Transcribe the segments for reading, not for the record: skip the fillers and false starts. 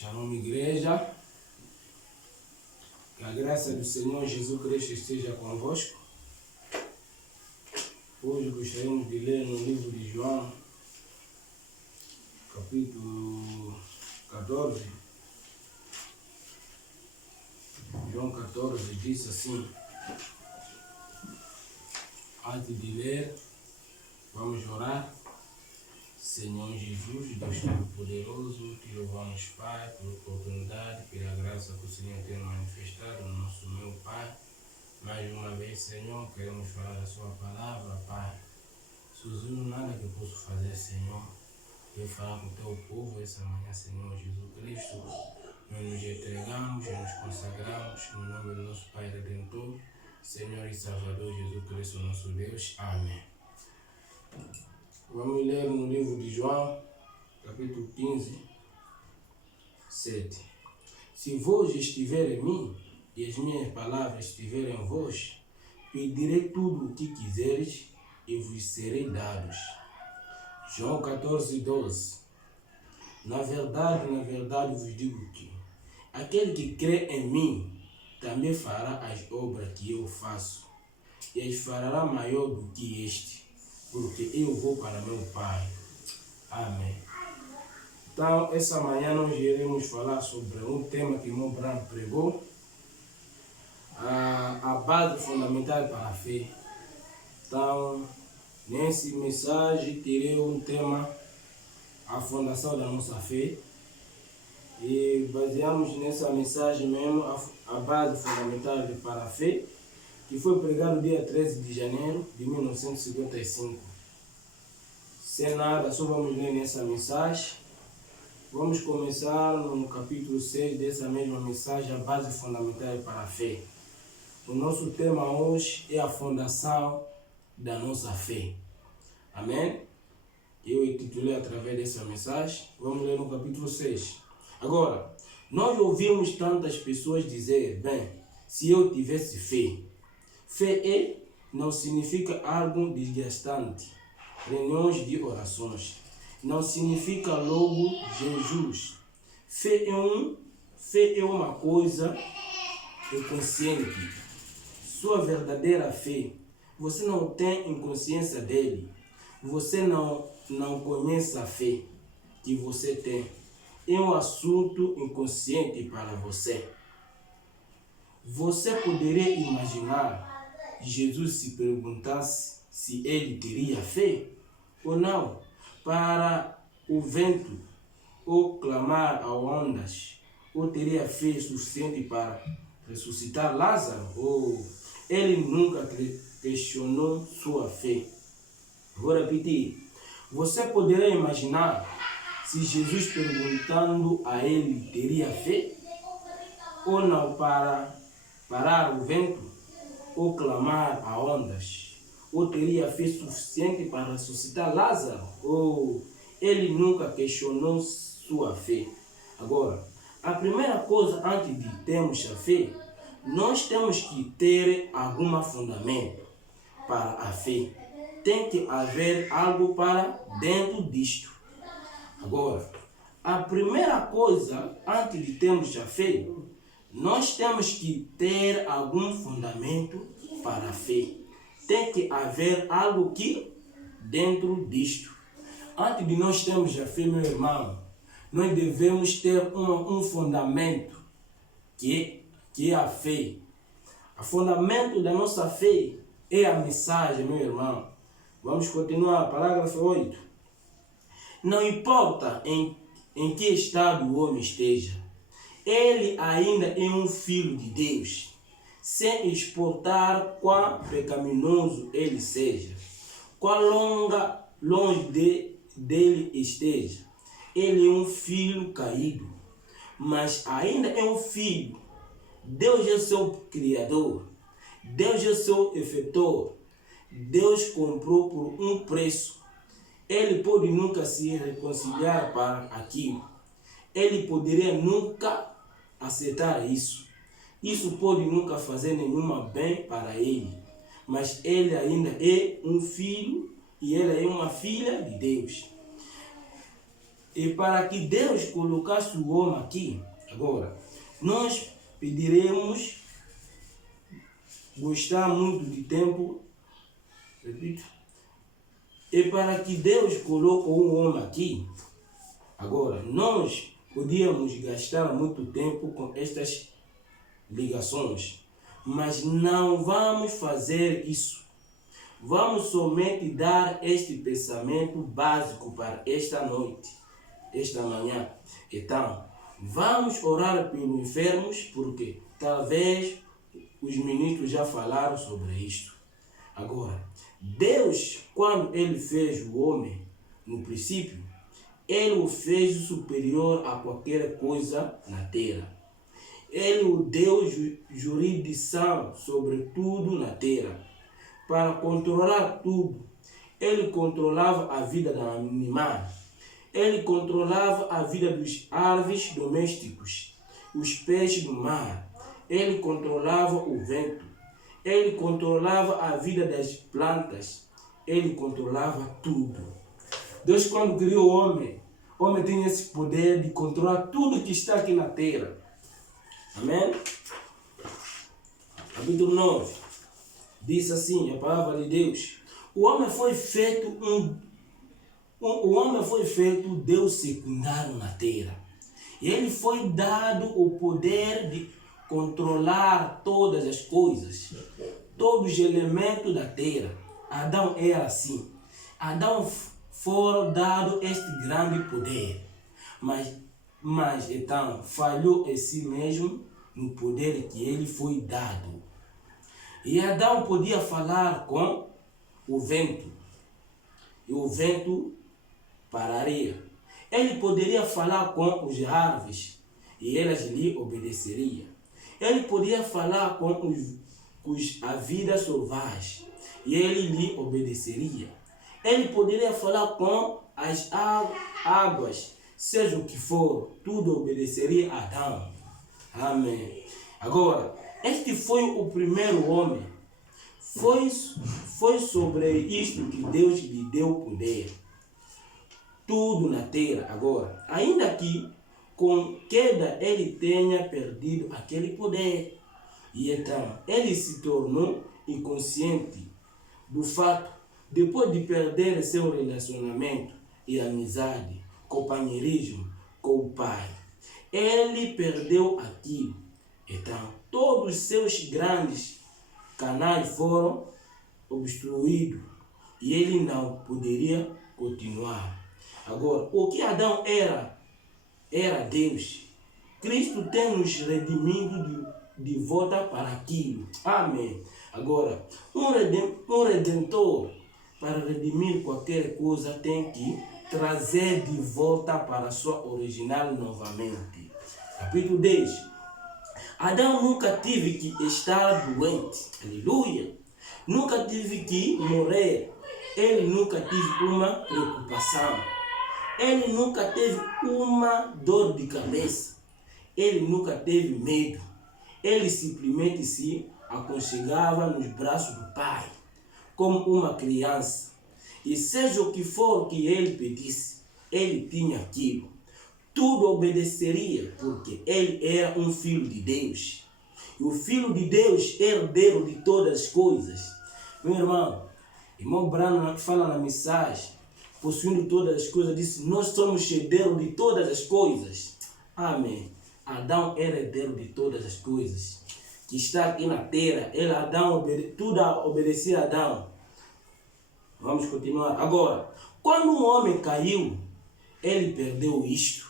Shalom, igreja. Que a graça do Senhor Jesus Cristo esteja convosco. Hoje gostaríamos de ler no livro de João, capítulo 14. João 14 diz assim: antes de ler, vamos orar. Senhor Jesus, Deus Todo-Poderoso, te louvamos, Pai, pela oportunidade, pela graça que o Senhor tem manifestado no nosso meu Pai. Mais uma vez, Senhor, queremos falar a sua palavra, Pai. Sozinho nada que eu posso fazer, Senhor. Eu falar com o teu povo essa manhã, Senhor Jesus Cristo. Nós nos entregamos, nos consagramos, no nome do nosso Pai Redentor, Senhor e Salvador Jesus Cristo, nosso Deus. Amém. Vamos ler no livro de João, capítulo 15, 7. Se vós estiver em mim, e as minhas palavras estiverem em vós, pedirei tudo o que quiseres, e vos serei dados. João 14, 12. Na verdade vos digo que aquele que crê em mim, também fará as obras que eu faço, e as fará maior do que este, porque eu vou para meu Pai. Amém. Então, essa manhã nós iremos falar sobre um tema que meu Bram pregou, a base fundamental para a fé. Então, nessa mensagem terei um tema, a fundação da nossa fé, e baseamos nessa mensagem mesmo a base fundamental para a fé, que foi pregado dia 13 de janeiro de 1955. Sem nada, só vamos ler nessa mensagem. Vamos começar no capítulo 6 dessa mesma mensagem, a base fundamental para a fé. O nosso tema hoje é a fundação da nossa fé. Amém? Eu intitulei através dessa mensagem. Vamos ler no capítulo 6. Agora, nós ouvimos tantas pessoas dizer, bem, se eu tivesse fé. Fé não significa algo desgastante, reuniões de orações. Não significa logo Jesus. Fé é uma coisa inconsciente. Sua verdadeira fé, você não tem inconsciência dele. Você não conhece a fé que você tem. É um assunto inconsciente para você. Você poderia imaginar Jesus se perguntasse se ele teria fé ou não para o vento, ou clamar a ondas, ou teria fé suficiente para ressuscitar Lázaro, ou ele nunca questionou sua fé. Vou repetir. Você poderia imaginar se Jesus perguntando a ele teria fé ou não para parar o vento, ou clamar a ondas, ou teria fé suficiente para ressuscitar Lázaro, ou ele nunca questionou sua fé. Agora, a primeira coisa antes de termos a fé, nós temos que ter algum fundamento para a fé. Tem que haver algo para dentro disto. Agora, a primeira coisa antes de termos a fé, nós temos que ter algum fundamento para a fé. Tem que haver algo que dentro disto. Antes de nós termos a fé, meu irmão, nós devemos ter um fundamento que é a fé. O fundamento da nossa fé é a mensagem, meu irmão. Vamos continuar, parágrafo 8. Não importa em que estado o homem esteja, ele ainda é um filho de Deus, sem exportar quão pecaminoso ele seja, quão longe dele esteja. Ele é um filho caído, mas ainda é um filho. Deus é seu Criador, Deus é seu efetor. Deus comprou por um preço. Ele pode nunca se reconciliar para aquilo. Ele poderia nunca aceitar isso. Isso pode nunca fazer nenhuma bem para ele. Mas ele ainda é um filho e ela é uma filha de Deus. E para que Deus colocasse o homem aqui, agora, nós pediremos gostar muito de tempo, repito, e para que Deus coloque um homem aqui, agora, nós podíamos gastar muito tempo com estas ligações, mas não vamos fazer isso. Vamos somente dar este pensamento básico para esta noite, esta manhã. Então, vamos orar pelos enfermos, porque talvez os ministros já falaram sobre isto. Agora, Deus, quando Ele fez o homem, no princípio, Ele o fez superior a qualquer coisa na terra. Ele o deu jurisdição sobre tudo na terra. Para controlar tudo, Ele controlava a vida do animal. Ele controlava a vida dos aves domésticos, os peixes do mar. Ele controlava o vento. Ele controlava a vida das plantas. Ele controlava tudo. Deus, quando criou o homem tem esse poder de controlar tudo que está aqui na terra. Amém? Capítulo 9. Diz assim a palavra de Deus: o homem foi feito Deus secundário na terra. E ele foi dado o poder de controlar todas as coisas, todos os elementos da terra. Adão era assim. Adão foi dado este grande poder, mas então falhou em si mesmo no poder que ele foi dado. E Adão podia falar com o vento, e o vento pararia. Ele poderia falar com os árvores, e elas lhe obedeceriam. Ele podia falar com a vida selvagem, e ele lhe obedeceria. Ele poderia falar com as águas, seja o que for, tudo obedeceria a Adão. Amém. Agora, este foi o primeiro homem. Foi sobre isto que Deus lhe deu poder. Tudo na terra. Agora, ainda que com queda ele tenha perdido aquele poder. E então, ele se tornou inconsciente do fato, depois de perder seu relacionamento e amizade, companheirismo com o Pai. Ele perdeu aquilo. Então, todos os seus grandes canais foram obstruídos e ele não poderia continuar. Agora, o que Adão era Deus. Cristo tem nos redimido de volta para aquilo. Amém. Agora, um redentor, para redimir qualquer coisa, tem que trazer de volta para a sua original novamente. Capítulo 10. Adão nunca teve que estar doente. Aleluia. Nunca teve que morrer. Ele nunca teve uma preocupação. Ele nunca teve uma dor de cabeça. Ele nunca teve medo. Ele simplesmente se aconchegava nos braços do Pai, como uma criança. E seja o que for que ele pedisse, ele tinha aquilo. Tudo obedeceria, porque ele era um filho de Deus. E o filho de Deus é herdeiro de todas as coisas. Meu irmão Branham fala na mensagem, possuindo todas as coisas, disse: nós somos herdeiros de todas as coisas. Amém. Adão era herdeiro de todas as coisas que está aqui na terra. Tudo obedecia a Adão. Vamos continuar. Agora, quando um homem caiu, ele perdeu isto.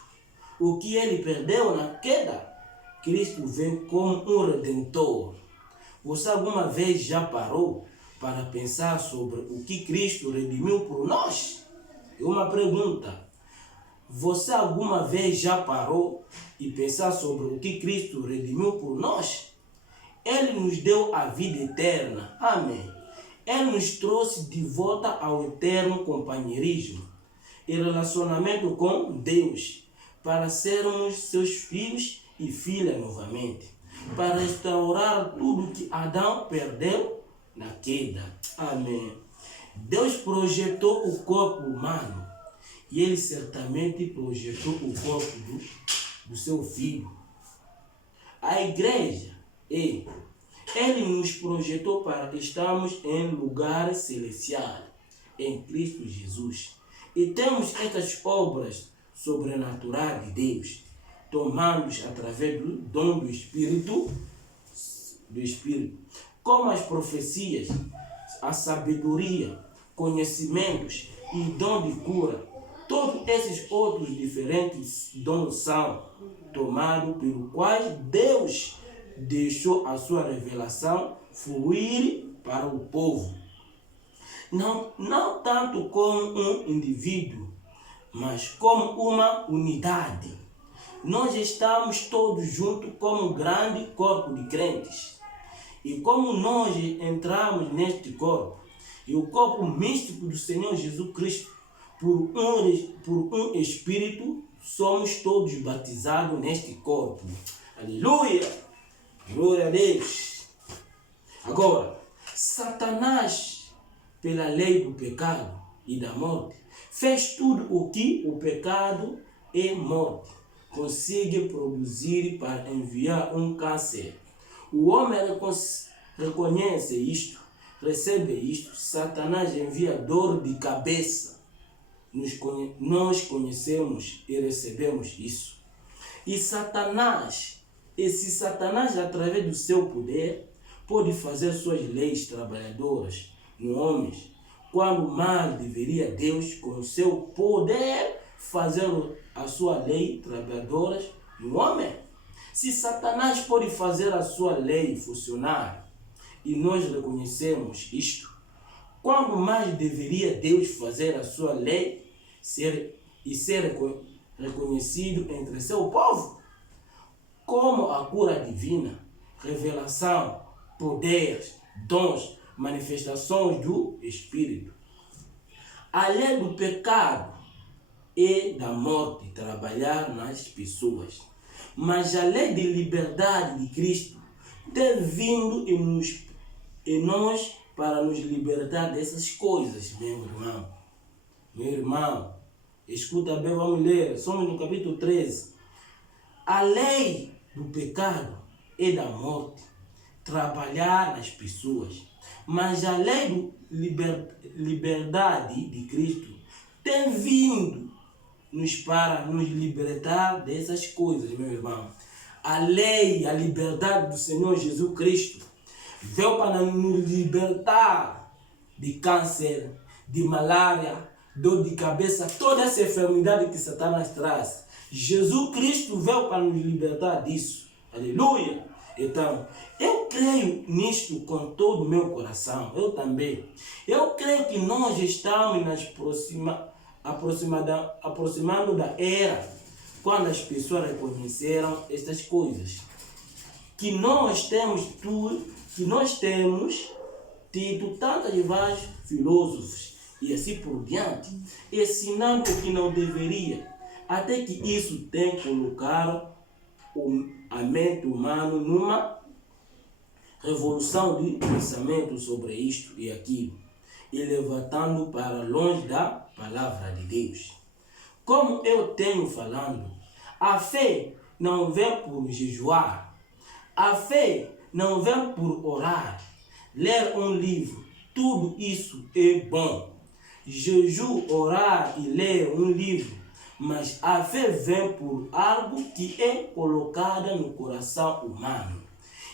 O que ele perdeu na queda, Cristo vem como um redentor. Você alguma vez já parou para pensar sobre o que Cristo redimiu por nós? É uma pergunta. Você alguma vez já parou e pensar sobre o que Cristo redimiu por nós? Ele nos deu a vida eterna. Amém. Ele nos trouxe de volta ao eterno companheirismo e relacionamento com Deus, para sermos seus filhos e filhas novamente, para restaurar tudo que Adão perdeu na queda. Amém. Deus projetou o corpo humano E ele certamente projetou o corpo do seu filho. A igreja, ele nos projetou para estarmos em lugar celestial, em Cristo Jesus. E temos estas obras sobrenaturais de Deus, tomadas através do dom do Espírito, como as profecias, a sabedoria, conhecimentos e dom de cura. Todos esses outros diferentes dons são tomados pelo qual Deus deixou a sua revelação fluir para o povo. Não tanto como um indivíduo, mas como uma unidade. Nós estamos todos juntos como um grande corpo de crentes. E como nós entramos neste corpo, e o corpo místico do Senhor Jesus Cristo, por um Espírito, somos todos batizados neste corpo. Aleluia! Glória a Deus! Agora, Satanás, pela lei do pecado e da morte, fez tudo o que o pecado e morte consegue produzir para enviar um câncer. O homem reconhece isto, recebe isto. Satanás envia dor de cabeça. Nós conhecemos e recebemos isso. E se Satanás, através do seu poder, pode fazer suas leis trabalhadoras no homem, quando mais deveria Deus, com o seu poder, fazer a sua lei trabalhadoras no homem? Se Satanás pode fazer a sua lei funcionar, e nós reconhecemos isto, quando mais deveria Deus fazer a sua lei ser reconhecido entre seu povo? Como a cura divina, revelação, poderes, dons, manifestações do Espírito. A lei do pecado e da morte trabalhar nas pessoas. Mas a lei de liberdade de Cristo tem vindo em nós para nos libertar dessas coisas, meu irmão. Meu irmão, escuta bem, vamos ler. Somos no capítulo 13. A lei do pecado e da morte trabalhar nas pessoas. Mas a lei da liberdade de Cristo tem vindo para nos libertar dessas coisas, meu irmão. A lei, a liberdade do Senhor Jesus Cristo veio para nos libertar de câncer, de malária, dor de cabeça, toda essa enfermidade que Satanás traz. Jesus Cristo veio para nos libertar disso. Aleluia! Então, eu creio nisto com todo o meu coração. Eu também. Eu creio que nós estamos aproximando da era quando as pessoas reconheceram estas coisas. Que nós temos tido tantas vários filósofos e assim por diante, ensinando o que não deveria, até que isso tem colocado a mente humana numa revolução de pensamento sobre isto e aquilo, e levantando para longe da palavra de Deus. Como eu tenho falando, a fé não vem por jejuar, a fé não vem por orar, ler um livro, tudo isso é bom. Jejum, orar e ler um livro, mas a fé vem por algo que é colocado no coração humano.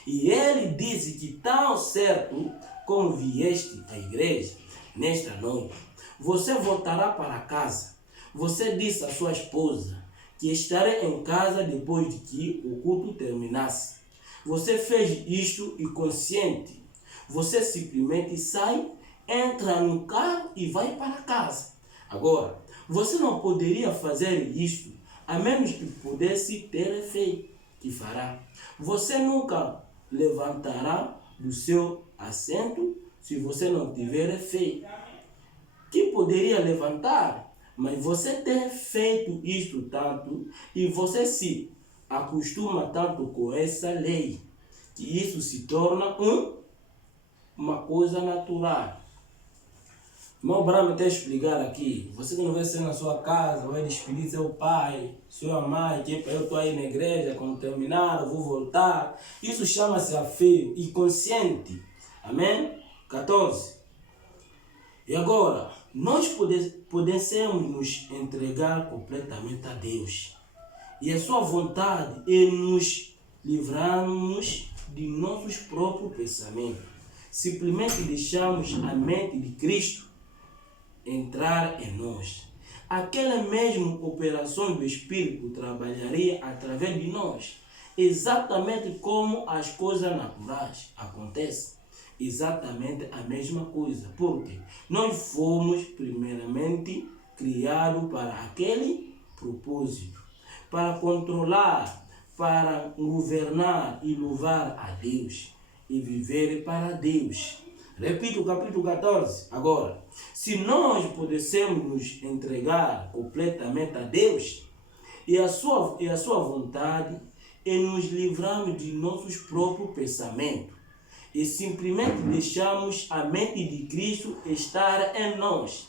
E ele disse que tão certo como vieste à igreja nesta noite, você voltará para casa. Você disse à sua esposa que estarei em casa depois de que o culto terminasse. Você fez isto e consciente. Você simplesmente sai, entra no carro e vai para casa. Agora, você não poderia fazer isto a menos que pudesse ter fé que fará. Você nunca levantará do seu assento se você não tiver fé. Que poderia levantar, mas você ter feito isto tanto e você se acostuma tanto com essa lei que isso se torna uma coisa natural. Irmão Abraham até explicar aqui, você que não vai ser na sua casa, vai despedir seu pai, sua mãe, que eu estou aí na igreja, quando terminar, eu vou voltar. Isso chama-se a fé inconsciente. Amém? 14. E agora, nós podemos nos entregar completamente a Deus. E a sua vontade é nos livrarmos de nossos próprios pensamentos. Simplesmente deixamos a mente de Cristo entrar em nós. Aquela mesma operação do Espírito trabalharia através de nós, exatamente como as coisas naturais acontecem. Exatamente a mesma coisa, porque nós fomos primeiramente criados para aquele propósito, para controlar, para governar e louvar a Deus e viver para Deus. Repito o capítulo 14. Agora, se nós pudéssemos nos entregar completamente a Deus e a sua vontade, e nos livrarmos de nossos próprios pensamentos, e simplesmente deixamos a mente de Cristo estar em nós,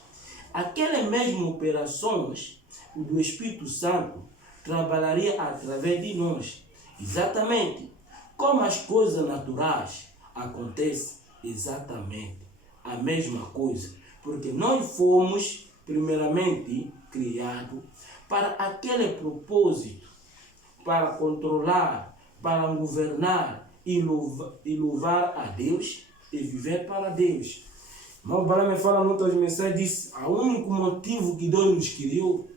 aquelas mesmas operações do Espírito Santo trabalharia através de nós, exatamente como as coisas naturais acontecem. Exatamente a mesma coisa, porque nós fomos primeiramente criados para aquele propósito, para controlar, para governar e louvar a Deus e viver para Deus. Irmão Abraham me fala muitas mensagens, diz, o único motivo que Deus nos criou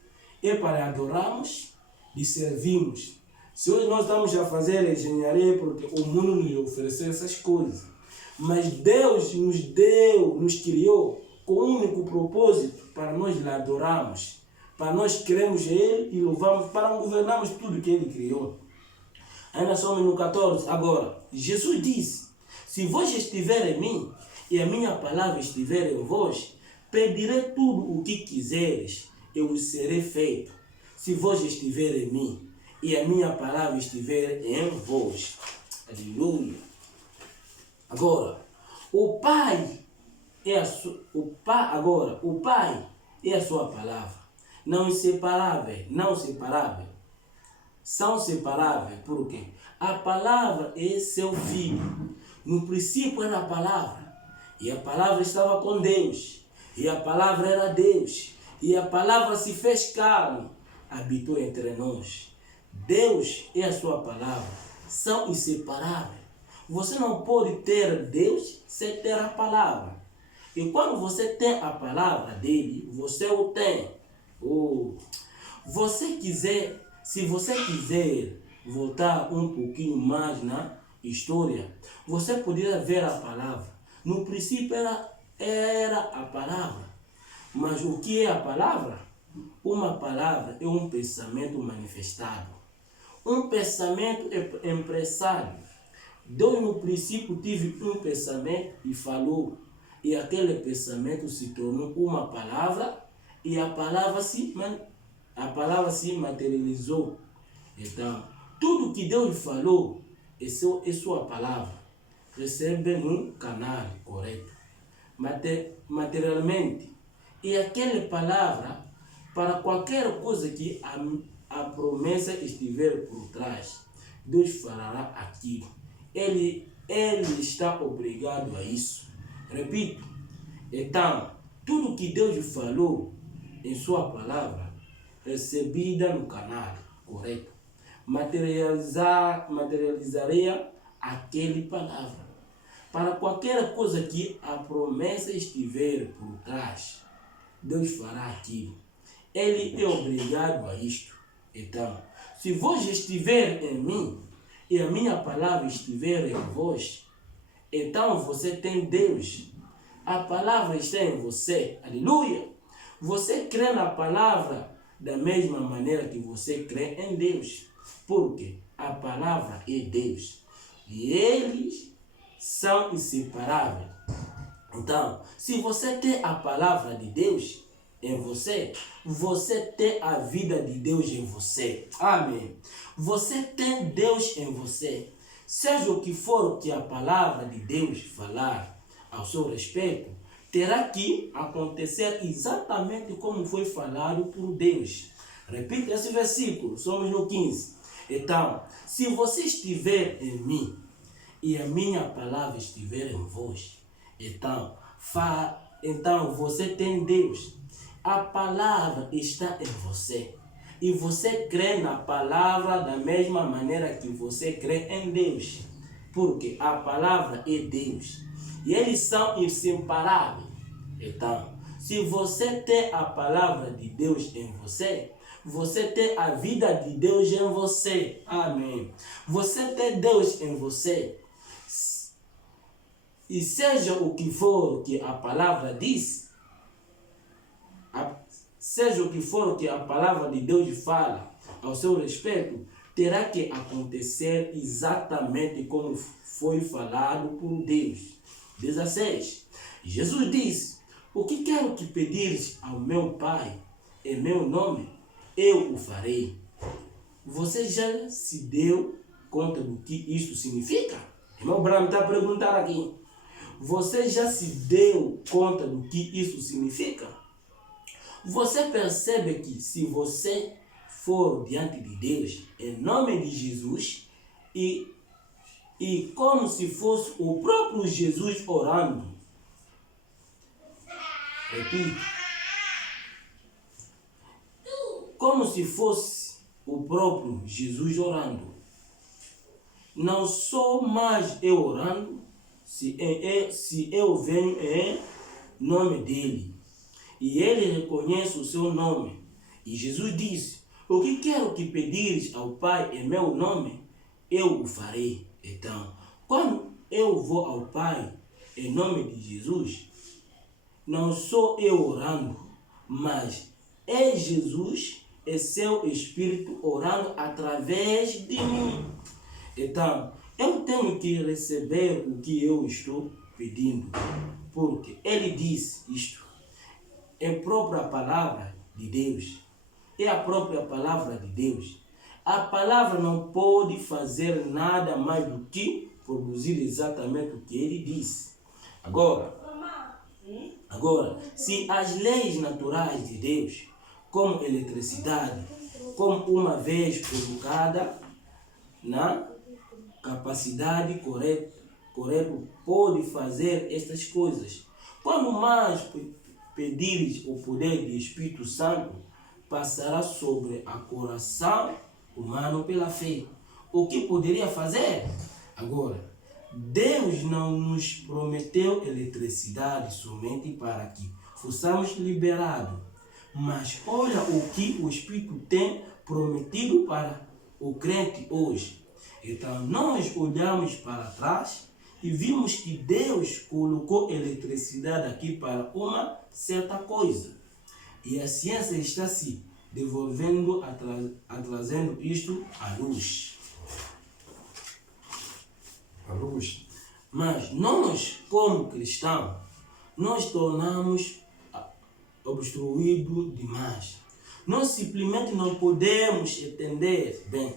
é para adorarmos e servirmos. Se hoje nós estamos a fazer engenharia porque o mundo nos ofereceu essas coisas, mas Deus nos criou com o único propósito para nós lhe adorarmos, para nós queremos Ele e louvamos, para governarmos tudo que Ele criou. Ainda somos no 14. Agora, Jesus disse, se vós estiver em mim e a minha palavra estiver em vós, pedirei tudo o que quiseres, eu vos serei feito. Se vós estiver em mim e a minha palavra estiver em vós. Aleluia. Agora, o Pai é a sua palavra. Não separável. São separáveis. Por quê? A palavra é seu filho. No princípio era a palavra. E a palavra estava com Deus. E a palavra era Deus. E a palavra se fez carne. Habitou entre nós. Deus é a sua palavra. São inseparáveis. Você não pode ter Deus sem ter a palavra. E quando você tem a palavra dele, você o tem. Se você quiser voltar um pouquinho mais na história, você poderia ver a palavra. No princípio era a palavra. Mas o que é a palavra? Uma palavra é um pensamento manifestado. Um pensamento expressado. Deus no princípio teve um pensamento e falou, e aquele pensamento se tornou uma palavra, e a palavra se materializou. Então, tudo que Deus falou é sua palavra, recebe um canal correto, materialmente. E aquela palavra, para qualquer coisa que a promessa estiver por trás, Deus fará aquilo. Ele está obrigado a isso. Repito, então, tudo que Deus falou em sua palavra, recebida no canal correto, materializaria aquela palavra. Para qualquer coisa que a promessa estiver por trás, Deus fará aquilo. Ele é obrigado a isto. Então, se vós estiver em mim, e a minha palavra estiver em vós, então você tem Deus. A palavra está em você. Aleluia! Você crê na palavra da mesma maneira que você crê em Deus. Porque a palavra é Deus. E eles são inseparáveis. Então, se você tem a palavra de Deus em você, você tem a vida de Deus em você. Amém. Você tem Deus em você. Seja o que for que a palavra de Deus falar ao seu respeito, terá que acontecer exatamente como foi falado por Deus. Repita esse versículo, somos no 15. Então, se você estiver em mim e a minha palavra estiver em vós, então você tem Deus. A palavra está em você. E você crê na palavra da mesma maneira que você crê em Deus. Porque a palavra é Deus. E eles são inseparáveis. Então, se você tem a palavra de Deus em você, você tem a vida de Deus em você. Amém. Você tem Deus em você. E seja o que for que a palavra diz, seja o que for que a palavra de Deus fala ao seu respeito, terá que acontecer exatamente como foi falado por Deus. 16. Jesus disse: o que quero que pedires ao meu Pai em meu nome, eu o farei. Você já se deu conta do que isso significa? Irmão Bram está a perguntar aqui. Você já se deu conta do que isso significa? Você percebe que se você for diante de Deus, em nome de Jesus, e como se fosse o próprio Jesus orando. Repito. Como se fosse o próprio Jesus orando. Não sou mais eu orando, se eu venho em nome dele. E ele reconhece o seu nome. E Jesus disse: o que quero que pedires ao Pai em meu nome, eu o farei. Então, quando eu vou ao Pai em nome de Jesus, não sou eu orando, mas é Jesus, é seu Espírito orando através de mim. Então, eu tenho que receber o que eu estou pedindo, porque ele disse isto. É a própria palavra de Deus. É a própria palavra de Deus. A palavra não pode fazer nada mais do que produzir exatamente o que ele disse. Agora, se as leis naturais de Deus, como eletricidade, como uma vez colocada na capacidade correta, pode fazer estas coisas. Quando mais pedires o poder do Espírito Santo, passará sobre a coração humano pela fé. O que poderia fazer? Agora, Deus não nos prometeu eletricidade somente para que fossemos liberados. Mas olha o que o Espírito tem prometido para o crente hoje. Então nós olhamos para trás e vimos que Deus colocou eletricidade aqui para uma certa coisa. E a ciência está se desenvolvendo, trazendo isto à luz. Mas nós, como cristãos, nós tornamos obstruído demais. Nós simplesmente não podemos entender bem.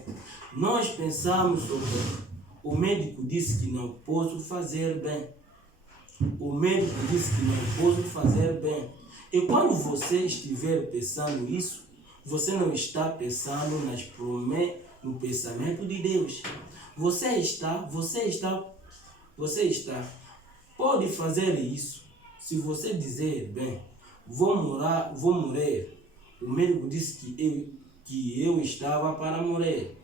Nós pensamos sobre o médico disse que não posso fazer bem. O médico disse que não posso fazer bem. E quando você estiver pensando isso, você não está pensando no pensamento de Deus. Você está, pode fazer isso. Se você dizer, bem, vou morrer. O médico disse que eu estava para morrer.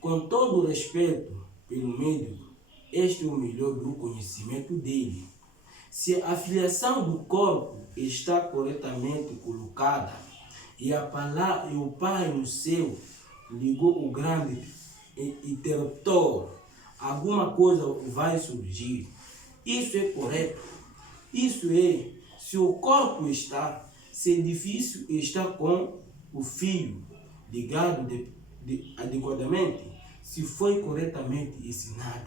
Com todo o respeito pelo médico, este é o melhor do conhecimento dele. Se a filiação do corpo está corretamente colocada e o Pai no céu ligou o grande interruptor, alguma coisa vai surgir. Isso é correto. Isso é, se o corpo está, se é difícil estar com o fio ligado adequadamente, se foi corretamente ensinado,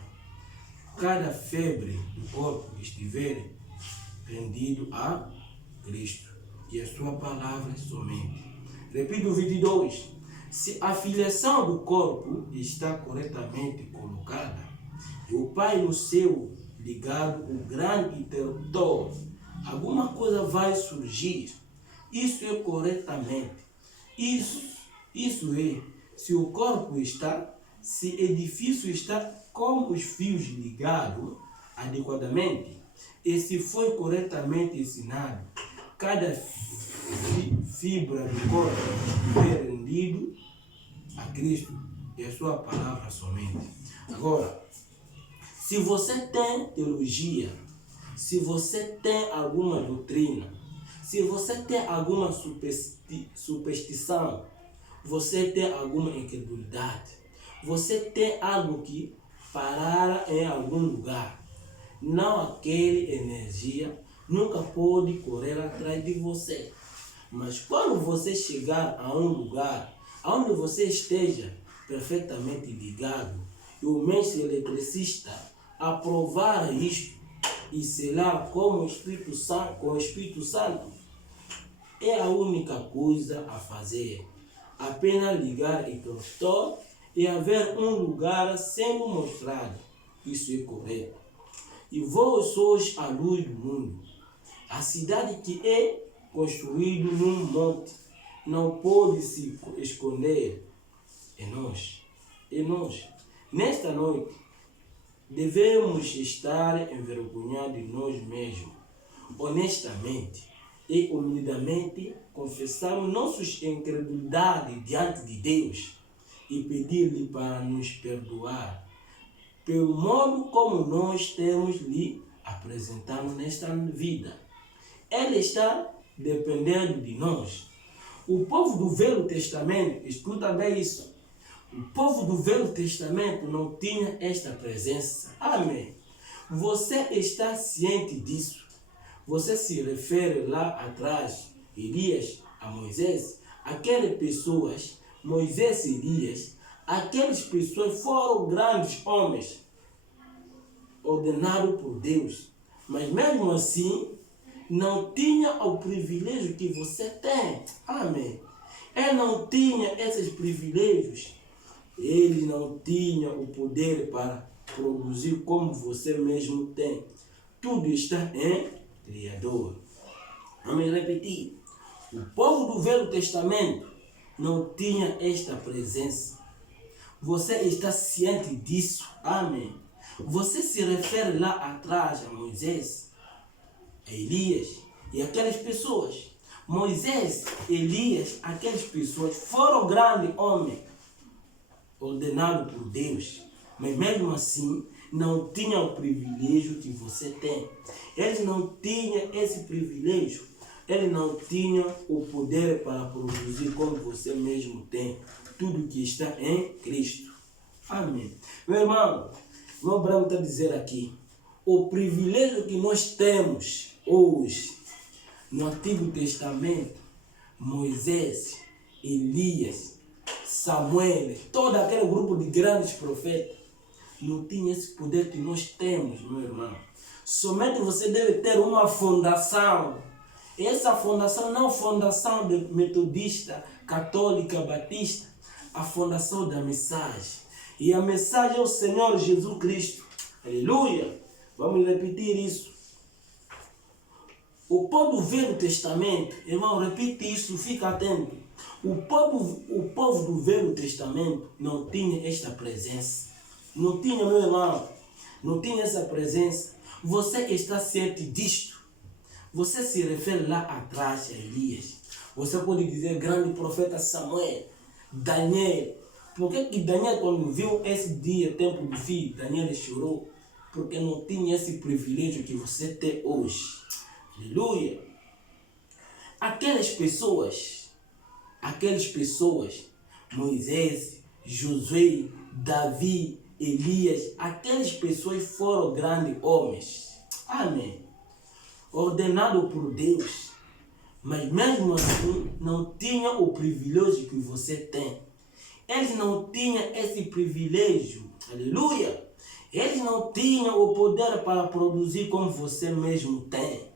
cada febre do corpo estiver rendido a Cristo e a sua palavra somente. Repito o 22. Se a filiação do corpo está corretamente colocada, e o Pai no céu ligado o grande interruptor, alguma coisa vai surgir. Isso é corretamente. Isso é, se o corpo está, se o edifício está com os fios ligados adequadamente, e se foi corretamente ensinado, cada fibra do corpo é rendido a Cristo e a sua palavra somente. Agora, se você tem teologia, se você tem alguma doutrina, se você tem alguma superstição, você tem alguma incredulidade, você tem algo que parar em algum lugar, não aquela energia nunca pode correr atrás de você. Mas quando você chegar a um lugar onde você esteja perfeitamente ligado, e o mestre eletricista aprovar isto e selar com o Espírito Santo, é a única coisa a fazer. Apenas ligar o interruptor e haver um lugar sendo mostrado. Isso é correto. E vós sois a luz do mundo. A cidade que é construída num monte não pode se esconder. É nós. Nesta noite, devemos estar envergonhados de nós mesmos, honestamente e humildemente confessarmos nossas incredulidades diante de Deus e pedir-lhe para nos perdoar pelo modo como nós temos lhe apresentado nesta vida. Ele está dependendo de nós. O povo do Velho Testamento, escuta bem isso, o povo do Velho Testamento não tinha esta presença. Amém. Você está ciente disso? Você se refere lá atrás, Elias a Moisés, aquelas pessoas, Moisés e Elias, aquelas pessoas foram grandes homens, ordenados por Deus, mas mesmo assim, não tinha o privilégio que você tem. Amém. Ele não tinha esses privilégios. Ele não tinha o poder para produzir como você mesmo tem. Tudo está em Criador. Vamos repetir. O povo do Velho Testamento não tinha esta presença. Você está ciente disso. Amém. Você se refere lá atrás a Moisés, a Elias e aquelas pessoas. Moisés, Elias, aquelas pessoas foram grandes homens, ordenados por Deus, mas mesmo assim não tinham o privilégio que você tem. Eles não tinham esse privilégio. Eles não tinham o poder para produzir como você mesmo tem. Tudo que está em Cristo. Amém. Meu irmão Branco está a dizer aqui, o privilégio que nós temos hoje, no Antigo Testamento, Moisés, Elias, Samuel, todo aquele grupo de grandes profetas, não tinha esse poder que nós temos, meu irmão. Somente você deve ter uma fundação. Essa fundação não é fundação de metodista, católica, batista, a fundação da mensagem. E a mensagem é o Senhor Jesus Cristo. Aleluia! Vamos repetir isso. O povo do Velho Testamento, irmão, repite isso, fica atento. O povo do Velho Testamento não tinha esta presença. Não tinha, meu irmão, não tinha essa presença. Você está ciente disto. Você se refere lá atrás a Elias. Você pode dizer grande profeta Samuel, Daniel. Por que Daniel, quando viu esse dia, tempo do fim, Daniel chorou? Porque não tinha esse privilégio que você tem hoje. Aleluia! Aquelas pessoas, Moisés, Josué, Davi, Elias, aquelas pessoas foram grandes homens. Amém. Ordenado por Deus, mas mesmo assim não tinham o privilégio que você tem. Eles não tinham esse privilégio. Aleluia! Eles não tinham o poder para produzir como você mesmo tem.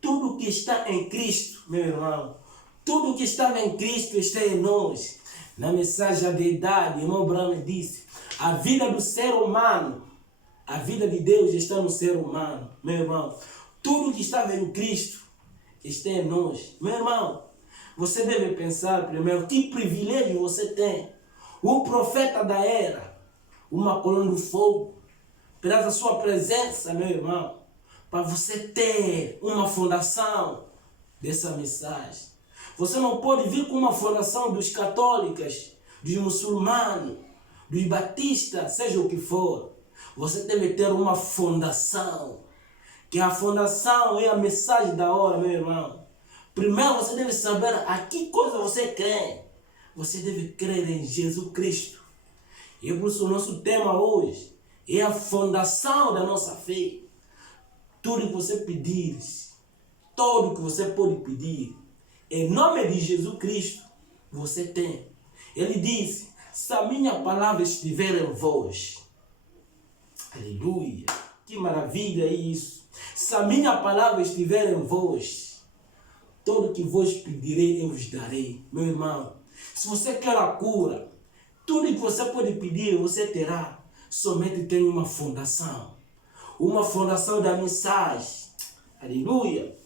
Tudo que está em Cristo, meu irmão, tudo que estava em Cristo está em nós. Na mensagem da deidade, irmão Branham disse, a vida do ser humano, a vida de Deus está no ser humano, meu irmão. Tudo que estava em Cristo está em nós. Meu irmão, você deve pensar primeiro que privilégio você tem. O profeta da era, uma coluna de fogo, traz a sua presença, meu irmão, para você ter uma fundação dessa mensagem. Você não pode vir com uma fundação dos católicos, dos muçulmanos, dos batistas, seja o que for. Você deve ter uma fundação, que a fundação é a mensagem da hora, meu irmão. Primeiro você deve saber a que coisa você crê. Você deve crer em Jesus Cristo. E por isso o nosso tema hoje é a fundação da nossa fé. Tudo que você pedir, tudo que você pode pedir, em nome de Jesus Cristo, você tem. Ele disse, se a minha palavra estiver em vós, aleluia, que maravilha é isso. Se a minha palavra estiver em vós, tudo que vos pedirei, eu vos darei. Meu irmão, se você quer a cura, tudo que você pode pedir, você terá. Somente tem uma fundação da mensagem. Aleluia.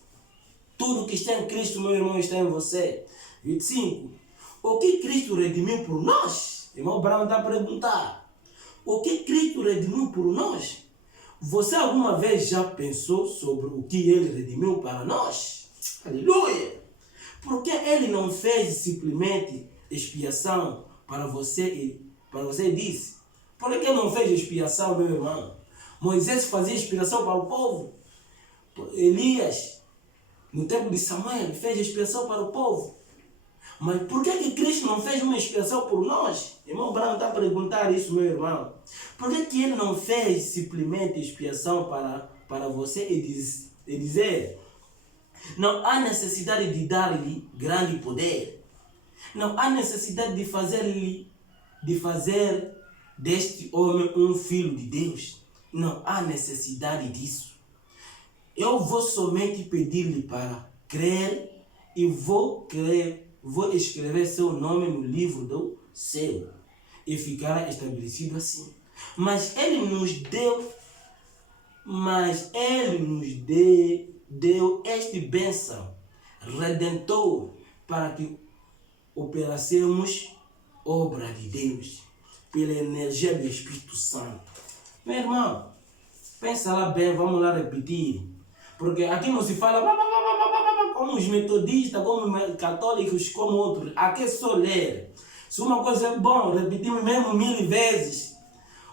Tudo que está em Cristo, meu irmão, está em você. 25. O que Cristo redimiu por nós? Irmão Brown está a perguntar. O que Cristo redimiu por nós? Você alguma vez já pensou sobre o que Ele redimiu para nós? Aleluia! Porque Ele não fez simplesmente expiação para você disse. Por que não fez expiação, meu irmão? Moisés fazia expiação para o povo. Elias, no tempo de Samuel, fez expiação para o povo. Mas por que Cristo não fez uma expiação por nós? Irmão Branco está a perguntar isso, meu irmão. Por que Ele não fez simplesmente expiação para você e dizer, não há necessidade de dar-lhe grande poder. Não há necessidade de fazer deste homem um filho de Deus. Não há necessidade disso. Eu vou somente pedir-lhe para crer e vou escrever seu nome no livro do céu e ficará estabelecido assim. Mas ele nos deu este bênção redentor para que operássemos obra de Deus pela energia do Espírito Santo. Meu irmão, pensa lá bem, vamos lá repetir. Porque aqui não se fala como os metodistas, como os católicos, como outros. Aqui é só ler. Se uma coisa é bom, repetimos mesmo 1000 vezes.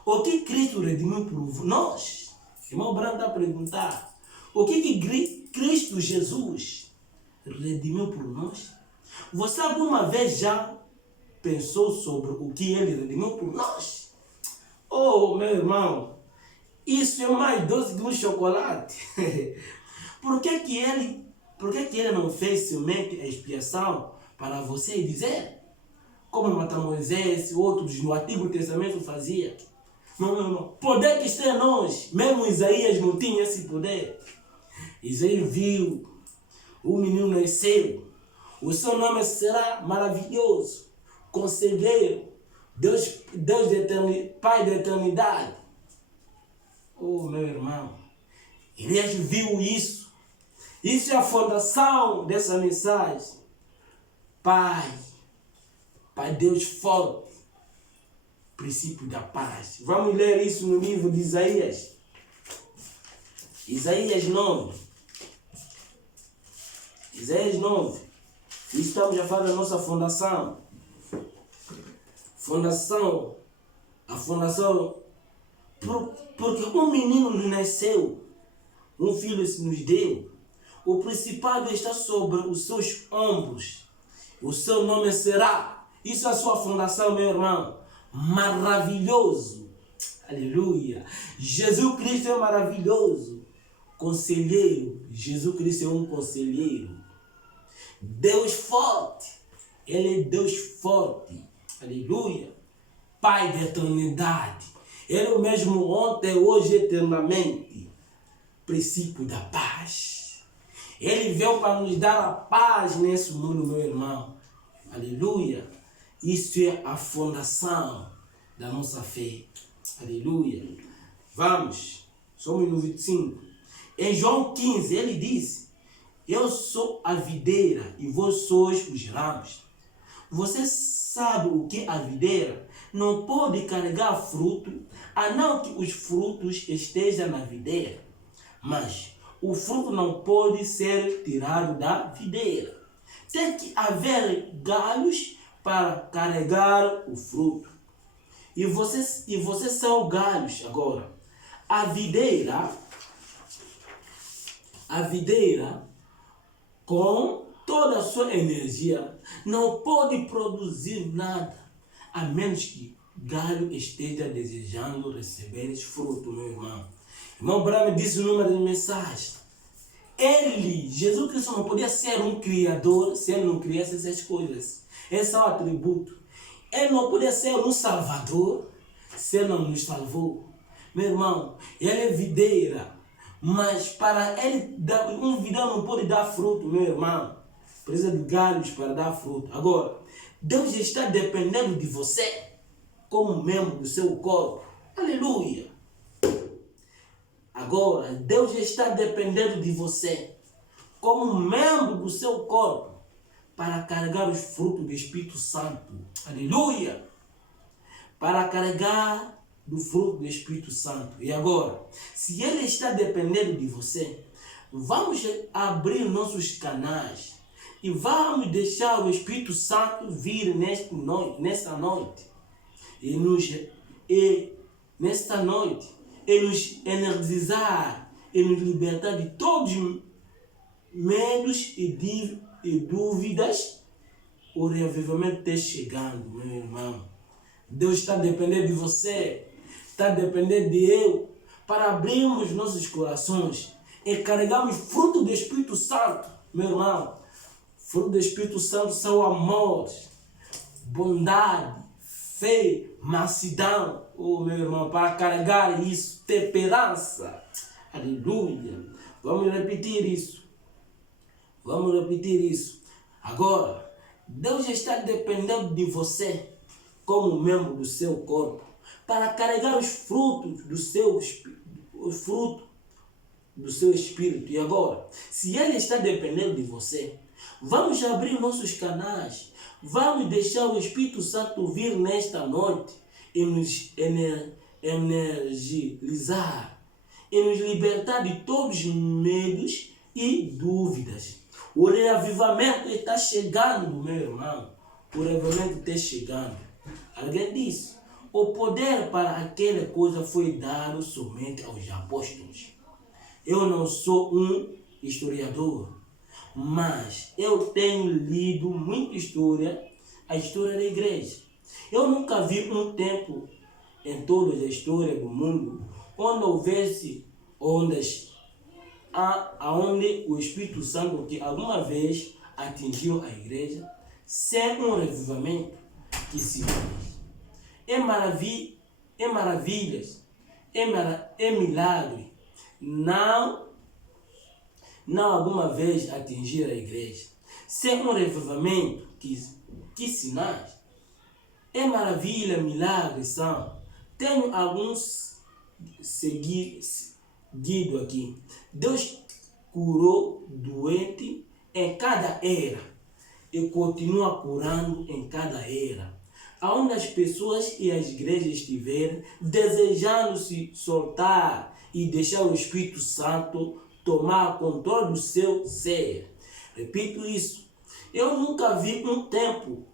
O que Cristo redimiu por nós? Irmão Branco está a perguntar. O que Cristo Jesus redimiu por nós? Você alguma vez já pensou sobre o que Ele redimiu por nós? Oh, meu irmão, isso é mais doce que um chocolate. Por que ele não fez somente a expiação para você dizer? Como matar Moisés e outros no Antigo Testamento fazia. Não. Poder que está em nós. Mesmo Isaías não tinha esse poder. Isaías viu, o menino nasceu. O seu nome será maravilhoso. Conselheiro. Deus de eternidade, Pai da eternidade. Oh, meu irmão. Elias viu isso. Isso é a fundação dessa mensagem. Pai Deus forte, princípio da paz. Vamos ler isso no livro de Isaías. Isaías 9. Isaías 9. Estamos a falar da nossa fundação. A fundação, porque um menino nos nasceu, um filho se nos deu. O principado está sobre os seus ombros. O seu nome será, isso é a sua fundação, meu irmão, maravilhoso. Aleluia. Jesus Cristo é maravilhoso. Conselheiro, Jesus Cristo é um conselheiro. Deus forte, Ele é Deus forte. Aleluia. Pai da eternidade. Ele é o mesmo ontem, hoje e eternamente. Princípio da paz. Ele veio para nos dar a paz nesse mundo, meu irmão. Aleluia. Isso é a fundação da nossa fé. Aleluia. Vamos. Somos no 25. Em João 15, ele disse: eu sou a videira e vós sois os ramos. Você sabe o que é a videira? Não pode carregar fruto, a não que os frutos estejam na videira. Mas o fruto não pode ser tirado da videira. Tem que haver galhos para carregar o fruto. E vocês são galhos agora. A videira, com toda a sua energia, não pode produzir nada, a menos que galho esteja desejando receber esse fruto, meu irmão. Irmão Branham disse no número de mensagem: Jesus Cristo não podia ser um criador se ele não criasse essas coisas. Esse é o atributo. Ele não podia ser um salvador se ele não nos salvou. Meu irmão, ele é videira, mas para ele dar, um videiro não pode dar fruto, meu irmão. Precisa de galhos para dar fruto. Agora, Deus está dependendo de você como membro do seu corpo. Aleluia. Agora, Deus está dependendo de você como membro do seu corpo para carregar os frutos do Espírito Santo. Aleluia! Para carregar do fruto do Espírito Santo. E agora, se Ele está dependendo de você, vamos abrir nossos canais e vamos deixar o Espírito Santo vir nesta noite. Nesta noite, e nos energizar, e nos libertar de todos os medos e dúvidas. O reavivamento está chegando, meu irmão. Deus está dependendo de você, está dependendo de eu, para abrirmos nossos corações e carregarmos fruto do Espírito Santo, meu irmão. Fruto do Espírito Santo são amor, bondade, fé, mansidão. Oh, meu irmão, para carregar isso, temperança. Aleluia. Vamos repetir isso. Agora, Deus está dependendo de você como membro do seu corpo para carregar os frutos do seu espírito. E agora, se Ele está dependendo de você, vamos abrir nossos canais. Vamos deixar o Espírito Santo vir nesta noite e nos energizar e nos libertar de todos os medos e dúvidas. O reavivamento está chegando, meu irmão. O reavivamento está chegando. Alguém disse: o poder para aquela coisa foi dado somente aos apóstolos. Eu não sou um historiador, mas eu tenho lido muita história, a história da igreja. Eu nunca vi um tempo em toda a história do mundo onde houvesse ondas, aonde o Espírito Santo que alguma vez atingiu a igreja sem um revivamento que se fez. É maravilhas, é milagre. Não alguma vez atingir a igreja sem um revivamento que sinais. É maravilha, milagres são. Tenho alguns seguido aqui. Deus curou doente em cada era e continua curando em cada era. Aonde as pessoas e as igrejas estiverem desejando se soltar e deixar o Espírito Santo tomar controle do seu ser. Repito isso. Eu nunca vi um tempo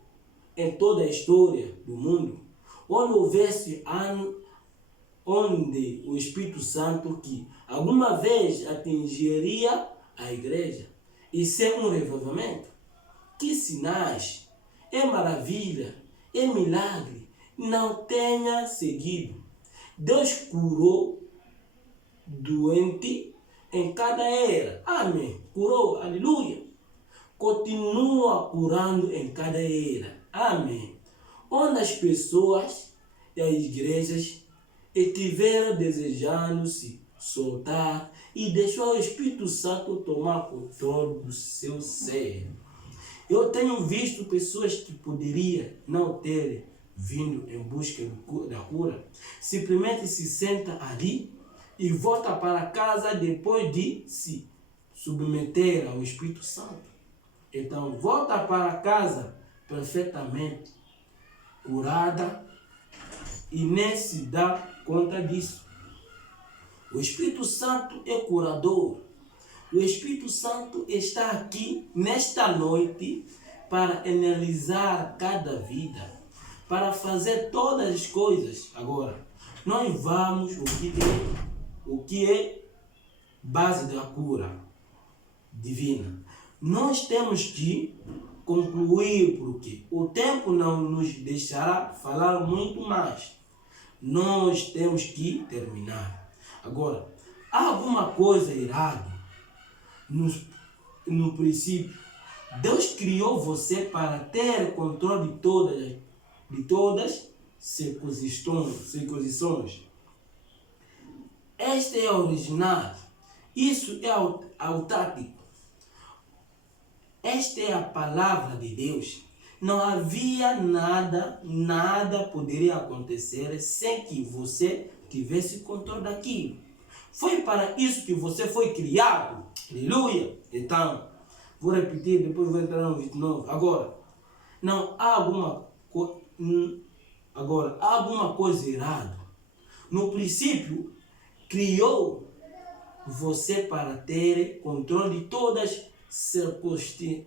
em toda a história do mundo onde houvesse onde o Espírito Santo que alguma vez atingiria a igreja e sem um revivamento. Que sinais, é maravilha, é milagre não tenha seguido. Deus curou doente em cada era. Amém. Curou, aleluia. Continua curando em cada era. Amém. Onde as pessoas e as igrejas estiveram desejando se soltar e deixar o Espírito Santo tomar controle do seu ser. Eu tenho visto pessoas que poderiam não ter vindo em busca da cura, simplesmente se senta ali e volta para casa depois de se submeter ao Espírito Santo. Então, volta para casa perfeitamente curada e nem se dá conta disso. O Espírito Santo é curador. O Espírito Santo está aqui nesta noite para analisar cada vida, para fazer todas as coisas. Agora, nós vamos o que é base da cura divina. Nós temos que concluir, porque o tempo não nos deixará falar muito mais. Nós temos que terminar. Agora, há alguma coisa errada no princípio. Deus criou você para ter controle de todas circuncisões. Este é o original. Isso é autêntico. Esta é a palavra de Deus. Não havia nada poderia acontecer sem que você tivesse controle daquilo. Foi para isso que você foi criado. Aleluia. Então, vou repetir, depois vou entrar no 29. Agora, há alguma coisa errada. No princípio, criou você para ter controle de todas as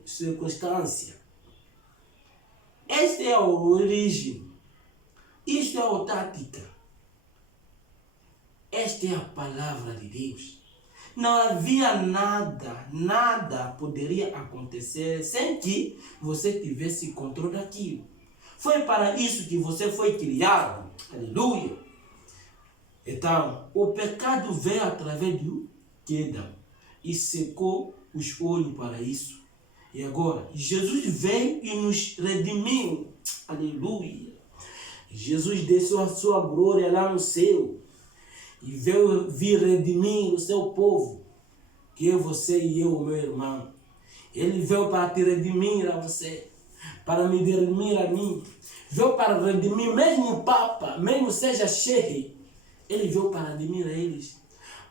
circunstâncias. Esta é a origem. Isto é a tática. Esta é a palavra de Deus. Não havia nada poderia acontecer sem que você tivesse controle daquilo. Foi para isso que você foi criado. Aleluia. Então, o pecado veio através do queda e secou os olhos para isso. E agora, Jesus veio e nos redimiu. Aleluia. Jesus desceu a sua glória lá no céu e veio vir redimir o seu povo, que é você e eu, meu irmão. Ele veio para te redimir a você, para me redimir a mim. Veio para redimir mesmo o Papa, mesmo seja chefe. Ele veio para redimir a eles.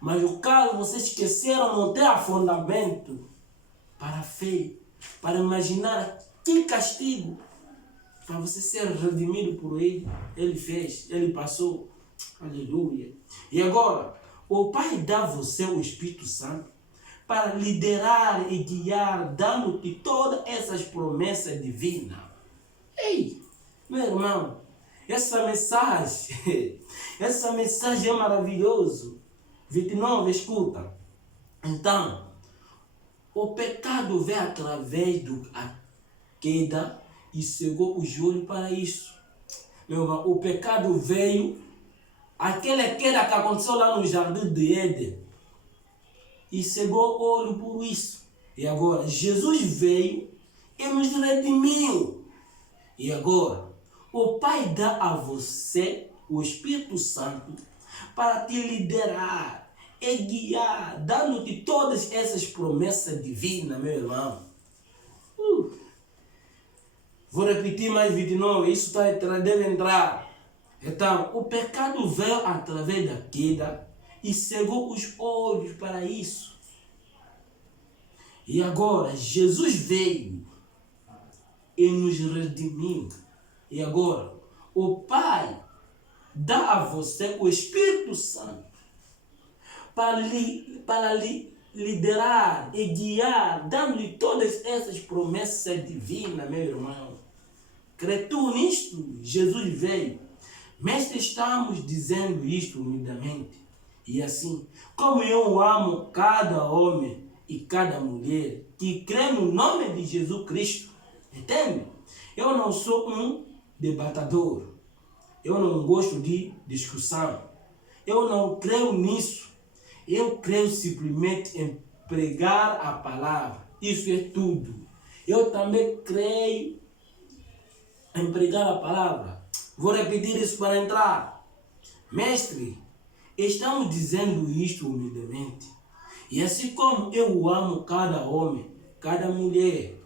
Mas o caso vocês esqueceram, não ter fundamento para a fé, para imaginar que castigo para você ser redimido por ele. Ele fez, ele passou. Aleluia. E agora, o Pai dá a você o Espírito Santo para liderar e guiar, dando-te todas essas promessas divinas. Ei, meu irmão, essa mensagem é maravilhosa. 29, escuta. Então, o pecado veio através da queda e cegou os olhos para isso. Meu irmão, o pecado veio, aquela queda que aconteceu lá no jardim de Éden, e cegou o olho por isso. E agora, Jesus veio e nos redimiu. E agora, o Pai dá a você o Espírito Santo para te liderar e guiar, dando-te todas essas promessas divinas, meu irmão. Vou repetir mais 29, isso deve entrar. Então, o pecado veio através da queda e cegou os olhos para isso. E agora, Jesus veio e nos redimiu. E agora, o Pai dá a você o Espírito Santo para liderar e guiar, dando-lhe todas essas promessas divinas, meu irmão. Crê tu nisto? Jesus veio. Mestre, estamos dizendo isto humildemente. E assim, como eu amo cada homem e cada mulher que crê no nome de Jesus Cristo, entende? Eu não sou um debatedor. Eu não gosto de discussão. Eu não creio nisso. Eu creio simplesmente em pregar a palavra. Isso é tudo. Eu também creio em pregar a palavra. Vou repetir isso para entrar. Mestre, estamos dizendo isto humildemente. E assim como eu amo cada homem, cada mulher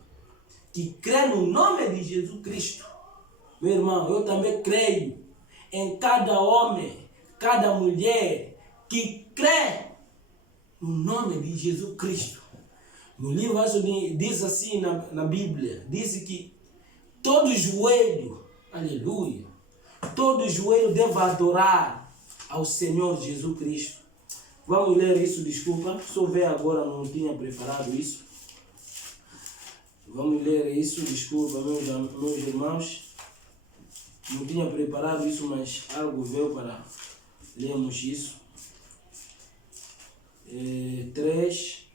que crê no nome de Jesus Cristo, meu irmão, eu também creio em cada homem, cada mulher que crê no nome de Jesus Cristo. No livro diz assim na Bíblia, diz que todo joelho, aleluia, todo joelho deve adorar ao Senhor Jesus Cristo. Vamos ler isso, desculpa, só ver agora, não tinha preparado isso. Vamos ler isso, desculpa, meus irmãos. Não tinha preparado isso, mas algo veio para lermos isso. 3.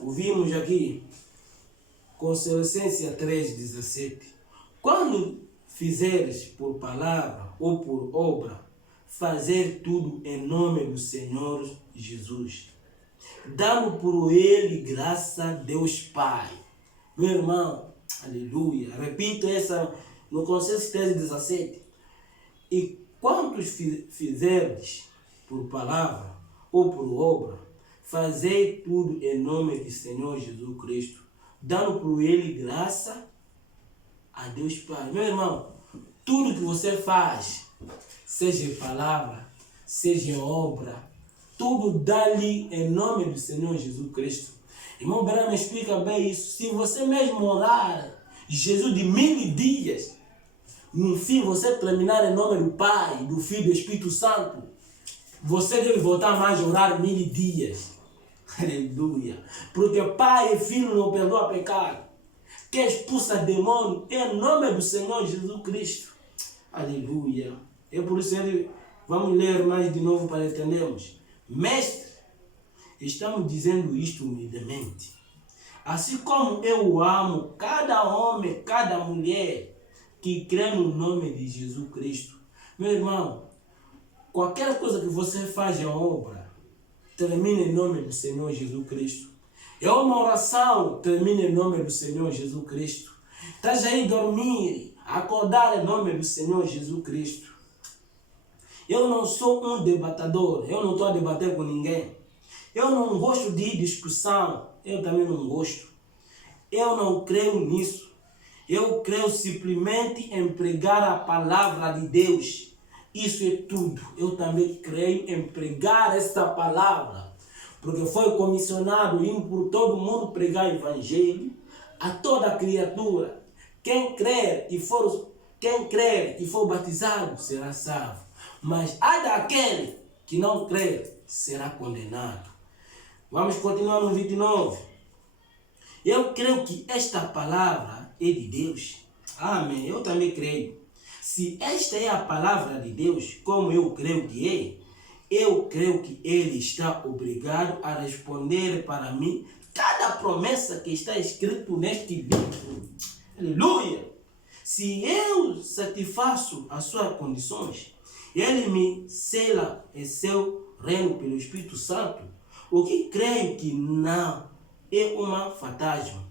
Ouvimos aqui, Colossenses 3:17. Quando fizeres por palavra ou por obra, fazer tudo em nome do Senhor Jesus, dando por Ele graça a Deus Pai. Meu irmão, aleluia. Repito essa no Colossenses 3:17. E quantos fizerdes por palavra ou por obra, fazei tudo em nome do Senhor Jesus Cristo, dando por Ele graça a Deus Pai. Meu irmão, tudo que você faz, seja em palavra, seja em obra, tudo dá-lhe em nome do Senhor Jesus Cristo. Irmão Branham explica bem isso. Se você mesmo orar Jesus de 1000 dias, no fim você terminar em nome do Pai, do Filho e do Espírito Santo, você deve voltar mais a orar 1000 dias. Aleluia. Porque Pai e Filho não perdoam pecado. Que expulsa demônio em nome do Senhor Jesus Cristo. Aleluia. É por isso que vamos ler mais de novo para entendermos. Mestre, estamos dizendo isto humildemente. Assim como eu amo cada homem, cada mulher que crê no nome de Jesus Cristo. Meu irmão, qualquer coisa que você faz em obra, termina em nome do Senhor Jesus Cristo. É uma oração, termina em nome do Senhor Jesus Cristo. Estás aí dormir, acordar em nome do Senhor Jesus Cristo. Eu não sou um debatedor, eu não estou a debater com ninguém. Eu não gosto de discussão, eu também não gosto. Eu não creio nisso. Eu creio simplesmente em pregar a palavra de Deus. Isso é tudo. Eu também creio em pregar esta palavra, porque foi comissionado ir por todo mundo pregar o evangelho a toda criatura. Quem crer e for batizado será salvo. Mas há daquele que não crer será condenado. Vamos continuar no 29. Eu creio que esta palavra é de Deus. Amém. Eu também creio. Se esta é a palavra de Deus, como eu creio que é, eu creio que Ele está obrigado a responder para mim cada promessa que está escrito neste livro. Aleluia! Se eu satisfaço as suas condições, Ele me sela em seu reino pelo Espírito Santo, o que creio que não é uma fantasma.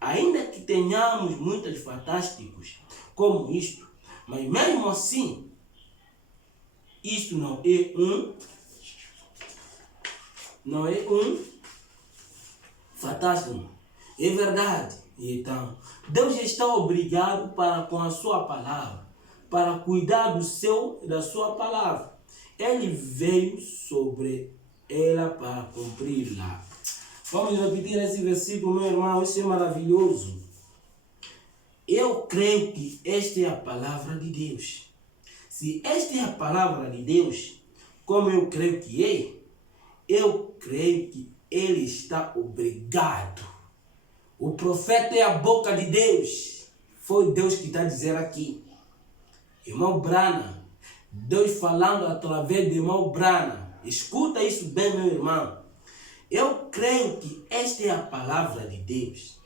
Ainda que tenhamos muitos fantásticos como isto, mas mesmo assim, isto não é um fantasma. É verdade. Então, Deus está obrigado com a sua palavra, para cuidar da sua palavra. Ele veio sobre ela para cumpri-la. Vamos repetir esse versículo, meu irmão, isso é maravilhoso. Eu creio que esta é a palavra de Deus. Se esta é a palavra de Deus, como eu creio que é, eu creio que Ele está obrigado. O profeta é a boca de Deus. Foi Deus que está dizendo aqui. Irmão Branham, Deus falando através de irmão Branham. Escuta isso bem, meu irmão. Eu creio que esta é a palavra de Deus.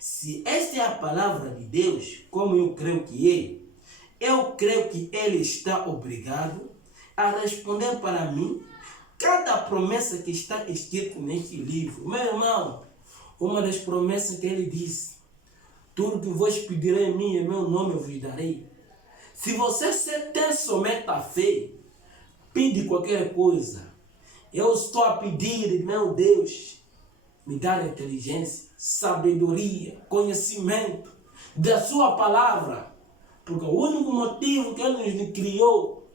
Se esta é a palavra de Deus, como eu creio que é, eu creio que Ele está obrigado a responder para mim cada promessa que está escrita neste livro. Meu irmão, uma das promessas que Ele disse: tudo que vos pedirei em mim, em meu nome eu vos darei. Se você tem somente a fé, pede qualquer coisa. Eu estou a pedir, meu Deus, me dá inteligência, sabedoria, conhecimento da sua palavra. Porque o único motivo que Ele nos criou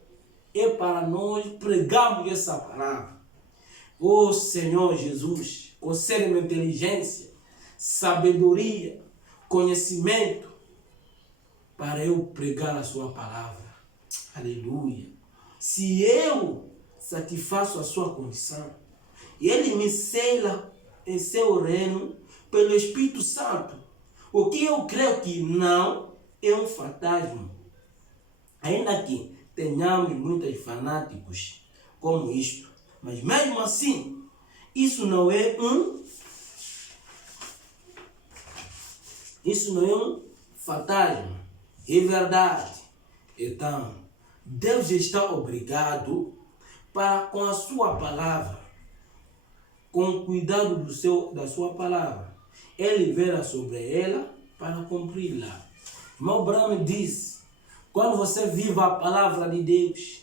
é para nós pregarmos essa palavra. Oh Senhor Jesus, concede-me inteligência, sabedoria, conhecimento, para eu pregar a sua palavra. Aleluia. Se eu satisfaço a sua condição, ele me sela em seu reino pelo Espírito Santo. O que eu creio que não é um fantasma. Ainda que tenhamos muitos fanáticos como isto, mas mesmo assim, isso não é um fantasma. É verdade. Então, Deus está obrigado para, com a sua palavra, com o cuidado da sua palavra, ele verá sobre ela para cumpri-la. Irmão Branham disse, quando você vive a palavra de Deus,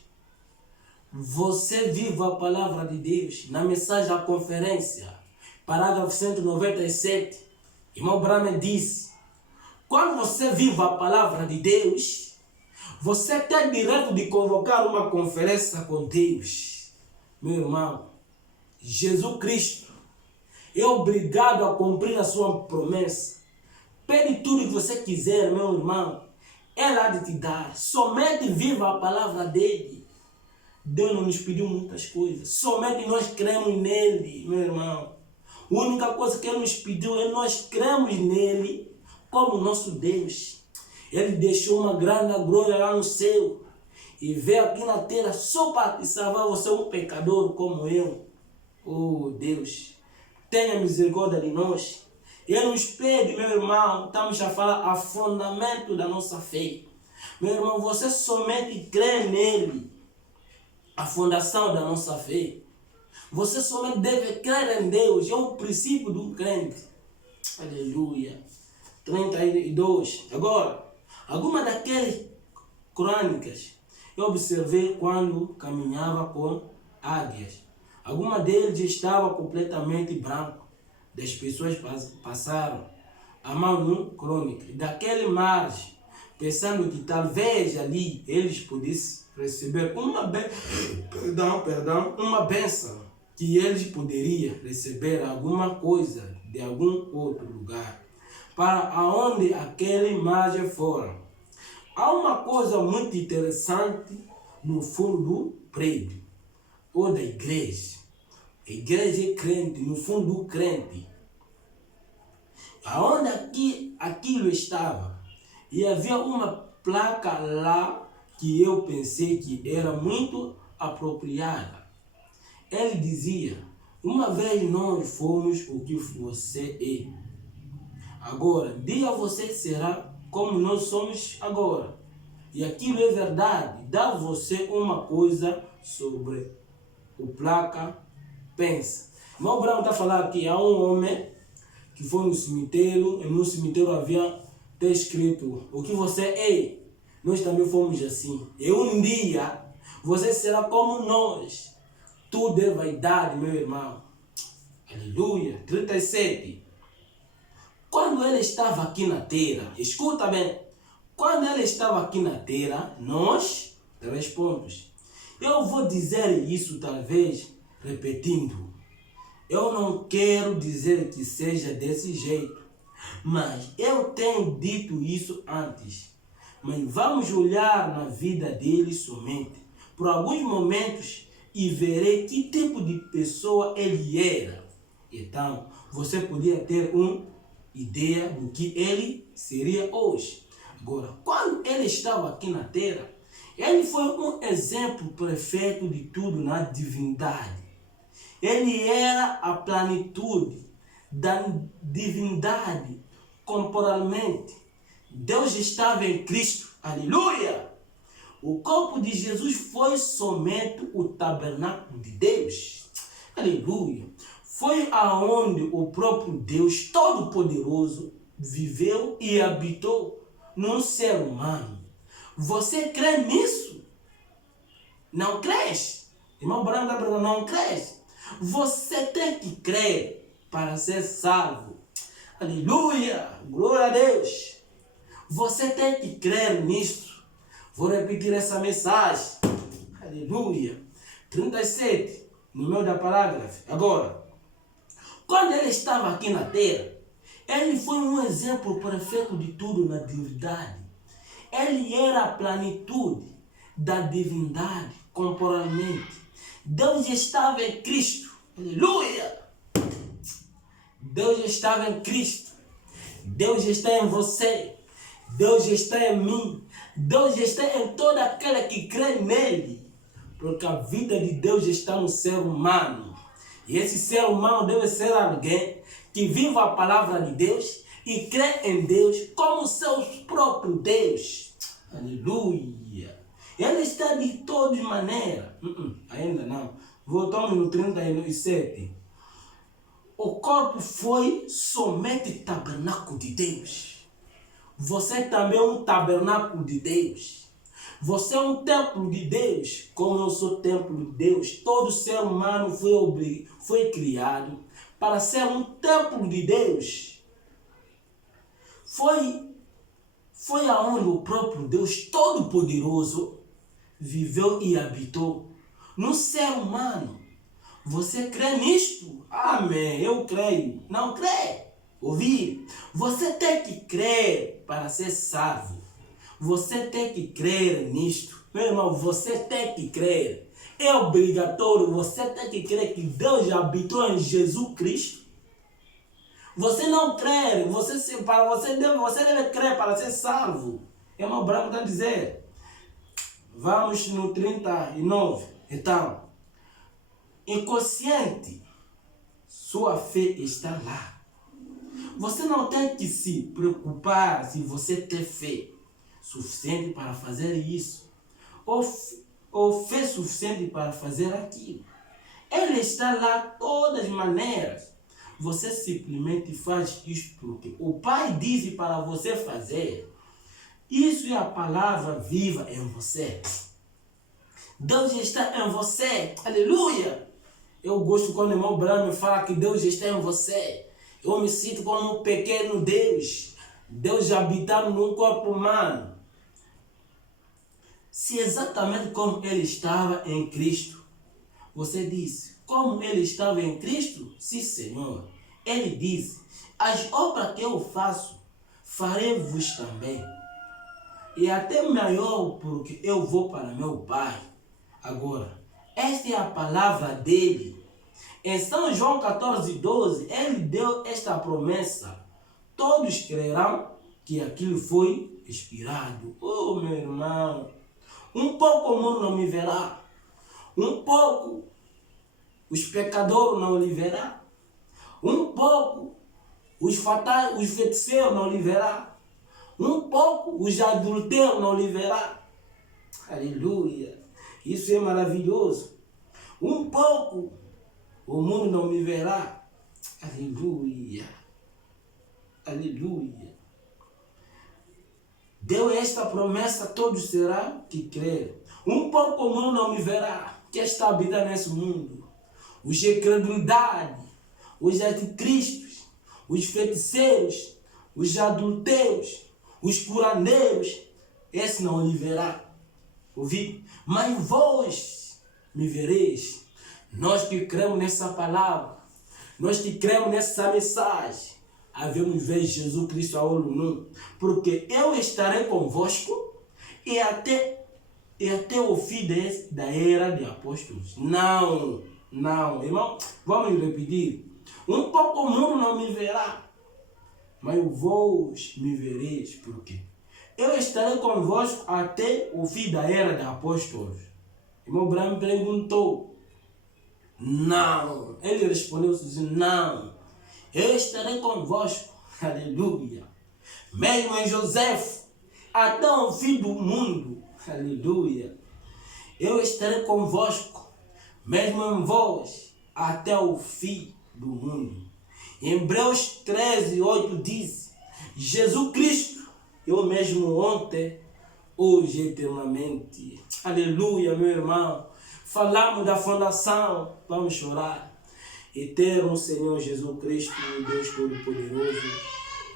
você vive a palavra de Deus, na mensagem da conferência, parágrafo 197, irmão Branham disse, quando você vive a palavra de Deus, você tem direito de convocar uma conferência com Deus. Meu irmão, Jesus Cristo é obrigado a cumprir a sua promessa. Pede tudo que você quiser, meu irmão. Ele há de te dar. Somente viva a palavra dele. Deus não nos pediu muitas coisas. Somente nós cremos nele, meu irmão. A única coisa que ele nos pediu é nós cremos nele como nosso Deus. Ele deixou uma grande glória lá no céu e veio aqui na terra só para te salvar, você um pecador como eu. Oh Deus, tenha misericórdia de nós. Ele nos pede, meu irmão, estamos a falar a fundamento da nossa fé. Meu irmão, você somente crê nele, a fundação da nossa fé. Você somente deve crer em Deus, é o princípio do crente. Aleluia. 32. Agora, algumas daquelas crônicas eu observei quando caminhava com águias. Algumas deles estavam completamente brancos. Das pessoas passaram a mão no crônica. Daquele margem, pensando que talvez ali eles pudessem receber uma bênção, que eles poderiam receber alguma coisa de algum outro lugar, para aonde aquele margem fora. Há uma coisa muito interessante no fundo do prédio, ou da igreja. A igreja é crente, no fundo do crente. Aonde aquilo estava, e havia uma placa lá que eu pensei que era muito apropriada. Ele dizia, uma vez nós fomos o que você é. Agora, dia você será como nós somos agora. E aquilo é verdade. Dá você uma coisa sobre o placa, pensa. Irmão Brown está falando que há um homem que foi no cemitério, e no cemitério havia escrito, o que você é, nós também fomos assim. E um dia, você será como nós. Tudo é vaidade, meu irmão. Aleluia. 37. Quando ele estava aqui na terra, escuta bem, quando ele estava aqui na terra, nós, 3 pontos. Eu vou dizer isso talvez repetindo. Eu não quero dizer que seja desse jeito, mas eu tenho dito isso antes. Mas vamos olhar na vida dele somente, por alguns momentos, e verei que tipo de pessoa ele era. Então, você podia ter uma ideia do que ele seria hoje. Agora, quando ele estava aqui na terra, ele foi um exemplo perfeito de tudo na divindade. Ele era a plenitude da divindade corporalmente. Deus estava em Cristo. Aleluia! O corpo de Jesus foi somente o tabernáculo de Deus. Aleluia! Foi aonde o próprio Deus Todo-Poderoso viveu e habitou num ser humano. Você crê nisso? Não crês? Irmão Branco, não crês? Você tem que crer para ser salvo. Aleluia! Glória a Deus! Você tem que crer nisso. Vou repetir essa mensagem. Aleluia. 37, no meio da parágrafo. Agora, quando ele estava aqui na terra, ele foi um exemplo perfeito de tudo na divindade. Ele era a plenitude da divindade corporalmente. Deus estava em Cristo. Aleluia! Deus estava em Cristo. Deus está em você. Deus está em mim. Deus está em todo aquele que crê nele. Porque a vida de Deus está no ser humano. E esse ser humano deve ser alguém que viva a palavra de Deus e crê em Deus como seu próprio Deus. Aleluia. Ele está de toda maneira. Ainda não. Voltamos no 37. O corpo foi somente tabernáculo de Deus. Você também é um tabernáculo de Deus. Você é um templo de Deus, como eu sou templo de Deus. Todo ser humano foi criado para ser um templo de Deus. Foi aonde o próprio Deus Todo-Poderoso viveu e habitou no ser humano. Você crê nisto? Amém, eu creio. Não crê? Ouvir? Você tem que crer para ser salvo. Você tem que crer nisto. Meu irmão, você tem que crer. É obrigatório. Você tem que crer que Deus habitou em Jesus Cristo. Você não crê. Você deve crer para ser salvo. Irmão Branco está a dizer. Vamos no 39. Então, inconsciente, sua fé está lá. Você não tem que se preocupar se você tem fé suficiente para fazer isso, ou fé suficiente para fazer aquilo. Ele está lá de todas as maneiras. Você simplesmente faz isso porque o Pai disse para você fazer. Isso é a palavra viva em você. Deus está em você. Aleluia! Eu gosto quando o irmão Branco me fala que Deus está em você. Eu me sinto como um pequeno Deus. Deus habitando num corpo humano. Se exatamente como ele estava em Cristo. Você disse, como ele estava em Cristo? Sim, Senhor. Ele disse, as obras que eu faço, farei-vos também. E até maior, porque eu vou para meu Pai. Agora, esta é a palavra dele. Em São João 14:12, ele deu esta promessa. Todos crerão que aquilo foi inspirado. Oh, meu irmão. Um pouco o mundo não me verá. Um pouco os pecadores não lhe verá. Um pouco os feiticeiros não lhe verá. Um pouco os adulteiros não lhe verá. Aleluia. Isso é maravilhoso. Um pouco o mundo não me verá. Aleluia. Aleluia. Deu esta promessa, todos serão que creram. Um pouco o mundo não me verá. Que está habitando nesse mundo? Os incredulidade, os anticristos, os feiticeiros, os adulteiros, os curandeiros. Esse não lhe verá. Ouvi? Mas vós me vereis. Nós que cremos nessa palavra, nós que cremos nessa mensagem, havemos ver Jesus Cristo a olho nu, porque eu estarei convosco e até o fim da era de apóstolos. Não, irmão, vamos repetir. Um pouco o mundo não me verá, mas vós me vereis, porque eu estarei convosco até o fim da era de apóstolos. Irmão Branco perguntou. Não. Ele respondeu dizendo, não. Eu estarei convosco. Aleluia. Mesmo em José, até o fim do mundo. Aleluia. Eu estarei convosco. Mesmo em vós, até o fim do mundo. Em Hebreus 13:8 diz, Jesus Cristo, eu mesmo ontem, hoje eternamente. Aleluia, meu irmão. Falamos da fundação, vamos chorar. Eterno Senhor Jesus Cristo, Deus Todo-Poderoso,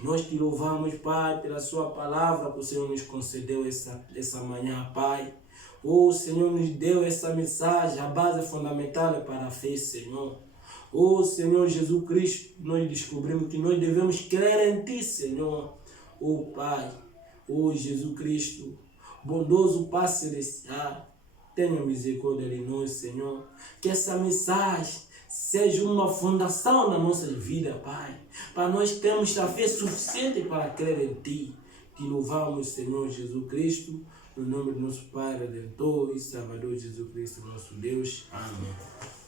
nós te louvamos, Pai, pela sua palavra que o Senhor nos concedeu essa manhã, Pai. O Senhor nos deu essa mensagem, a base fundamental para a fé, Senhor. Oh Senhor Jesus Cristo, nós descobrimos que nós devemos crer em Ti, Senhor. Oh Pai, oh Jesus Cristo, bondoso Pai Celestial, tenha misericórdia de nós, Senhor. Que essa mensagem seja uma fundação na nossa vida, Pai. Para nós termos a fé suficiente para crer em Ti. Te louvamos, Senhor Jesus Cristo, no nome do nosso Pai, Redentor e Salvador Jesus Cristo, nosso Deus. Amém.